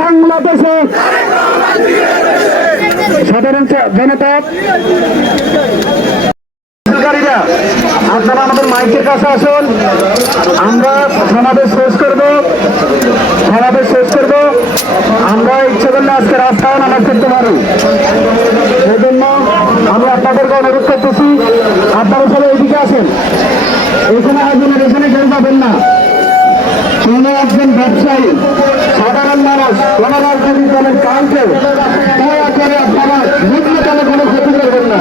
বাংলাদেশে। সাধারণ জনতা। আপনারা আমাদের মাইকের কাছে আসুন। আমরা সমাবেশ শেষ করব। সমাবেশ শেষ করব। আমরা ইচ্ছে করলে আজকে রাস্তায় নামাজ করতে পারি। সেই জন্য আমি আপনাদেরকে অনুরোধ করতেছি, আপনারা সবাই এদিকে আসেন। এখানে আসবেন এখানে কেউ যাবেন না। কোন একজন ব্যবসায়ী, সাধারণ মানুষ কোন রাজনৈতিক দলের কাউকে দয়া আপনারা নিম্নতলে কোনো ক্ষতি করবেন না।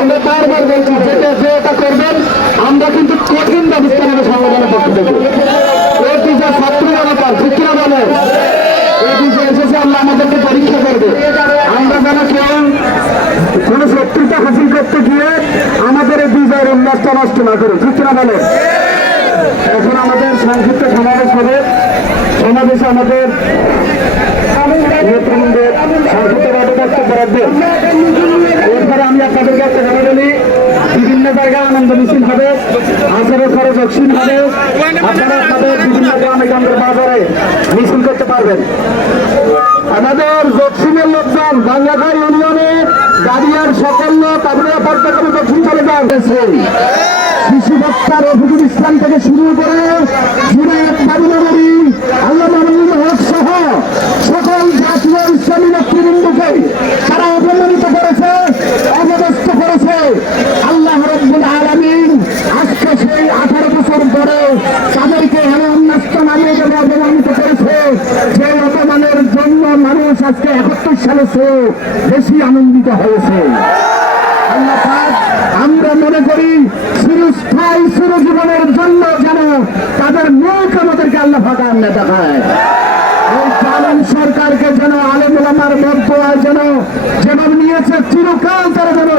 আমরা বারবার বলছি যেটা যে এটা করবেন, আমরা কিন্তু কঠিন ব্যবস্থা নেব সংগঠনের পক্ষ থেকে। এটি যে ছাত্র জনতা শিক্ষা বলেন এটি যে এসেছে, আল্লাহ আমাদেরকে পরীক্ষা করবে। আমরা যেন কেউ কোন শত্রুতা হাসিল করতে গিয়ে আমাদের এই বিজয়ের উল্লাসটা নষ্ট না করি কিনা বলেন এখন আমাদের সংক্ষিপ্ত সমাবেশ হবে। সমাবেশে আমাদের নেতৃবৃন্দের এরপরে আমি কথা বলি। বিভিন্ন জায়গায় আনন্দ মিছিল হবে দক্ষিণ হবে। আপনারা আপনাদের বিভিন্ন গ্রামে গ্রামের বাজারে মিছিল করতে পারবেন। আমাদের দক্ষিণের লোকজন বাংলাঘাট ইউনিয়নে গাড়িয়ার সকল লোক দক্ষিণ চলে যান। ইসলাম থেকে শুরু করে আল্লাহ হক সহ সকল জাতীয় ইসলামী নেতৃবৃন্দকে তারা অপমানিত করেছে করেছে। আল্লাহ রব্বুল আলমিন আজকে সেই আঠারো বছর পরে তাদেরকে এমন অপমানিত করেছে অপমানের জন্য মানুষ আজকে একাত্তর সালে বেশি আনন্দিত হয়েছে। আমরা মনে করি চিরস্থায়ী চিরজীবনের জন্য যেন তাদের মুখ আমাদেরকে আল্লাহ ফাঁকা আন্না দেখায় এই জালেম সরকারকে যেন আলেমুলামার মধ্যে যেন যেভাবে নিয়েছে, চিরকাল তারা যেন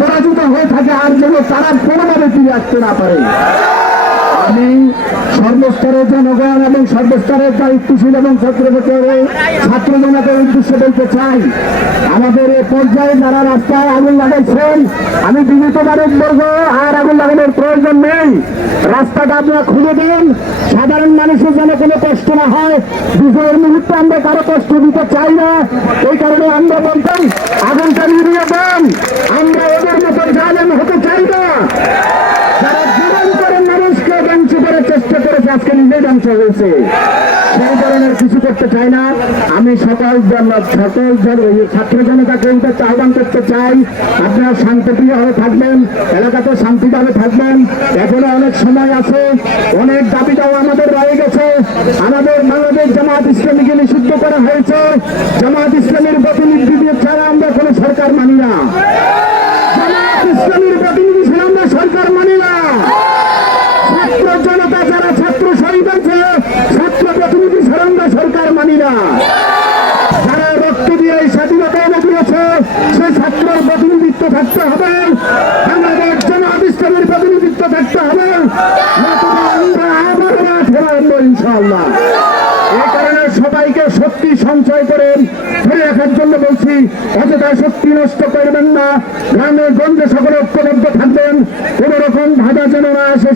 পরাজিত হয়ে থাকে, আর যেন তারা কোনোভাবে ফিরে আসতে না পারে। আমি সর্বস্তরের জনগণ এবং সর্বস্তরের দায়িত্বশীল এবং ছাত্র জনতার উদ্দেশ্যে বলতে চাই। আমাদের এ পর্যায়ে যারা রাস্তায় আগুন লাগাইছেন, আমি বিনীত মানব বর্গ আর আগুন লাগানোর প্রয়োজন নেই। রাস্তাটা আপনারা খুলে দিন। সাধারণ মানুষের যেন কোনো কষ্ট না হয়। বিজয়ের মুহূর্তে আমরা কারও কষ্ট দিতে চাই না। এই কারণে আমরা বলতাম আগুনটা নিভিয়ে দেন। আমরা ওদের মতো জালেম হতে চাই না যারা জীবন করে মানুষকে ধ্বংস করার চেষ্টা নিজে হয়েছে। সেই ধরনের কিছু করতে চাই না। আমি সকল সকল ছাত্র জনতাকে উদ্দেশ্যে আহ্বান করতে চাই। আপনারা শান্তিপ্রিয়ভাবে থাকবেন, এলাকাতে শান্তিভাবে থাকবেন। এখনও অনেক সময় আছে, অনেক দাবি দাওয়া আমাদের রয়ে গেছে। আমাদের বাংলাদেশ জামাত ইসলামীকে নিষিদ্ধ করা হয়েছে। জামাত ইসলামের প্রতিনিধি ছাড়া আমরা কোনো সরকার মানি না জামাত ইসলামীর প্রতিনিধি ছিল আমরা সরকার মানি না ছাত্র জনতা যারা ছাত্র শহীদ হয়েছে ছাত্র প্রতিনিধি ছাড়া আমরা সরকার না। যারা রক্ত দিয়ে এই স্বাধীনতা এনে দিয়েছে সে ছাত্রের প্রতিনিধিত্ব থাকতে হবে। আমাদের জামাত ইসলামের প্রতিনিধিত্ব থাকতে হবে। সবাইকে শক্তি সঞ্চয় করেন ধরে রাখার জন্য বলছি, অযথা শক্তি নষ্ট করবেন না। গ্রামে গঞ্জে সকলে ঐক্যবদ্ধ থাকবেন কোন রকম বাধা যেন না আসে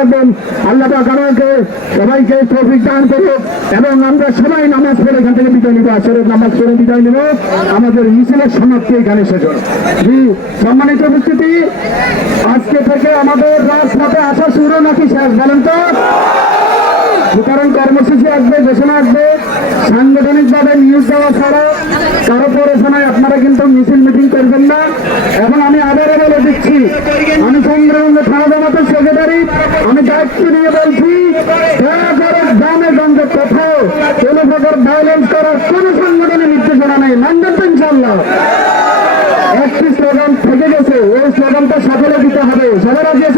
লক্ষ্য আল্লাহ আমাকে সবাইকে তৌফিক দান করুক এবং আমরা সবাই নামাজ পড়ে এখান থেকে বিদায় নিব, আসরের নামাজ পড়ে বিদায় নিব। আমাদের মিছিলের সমাপ্তি এখানে শেষ হল। সম্মানিত উপস্থিতি, আজকে থেকে আমাদের রাজপথে আসা শুরু নাকি শেষ, বলেন তো? সুতরাং কর্মসূচি আসবে, ঘোষণা আসবে সাংগঠনিক ভাবে নিউজ দেওয়া ছাড়া কারও পড়াশোনায় আপনারা কিন্তু মিছিল মিটিং করবেন না। এখন আমি আবারও বলে দিচ্ছি, আমি আমাদের থানা জামাতের সেক্রেটারি, আমি দায়িত্ব নিয়ে বলছি গ্রামে গঞ্জে কোথাও কোনো প্রকার ভায়োলেন্স করার কোন সংগঠনের নির্দেশনা নেই, মানবেন তো ইনশাল্লাহ একটি স্লোগান থেকে গেছে ওই স্লোগানটা সাফল্য দিতে হবে। সবার আগে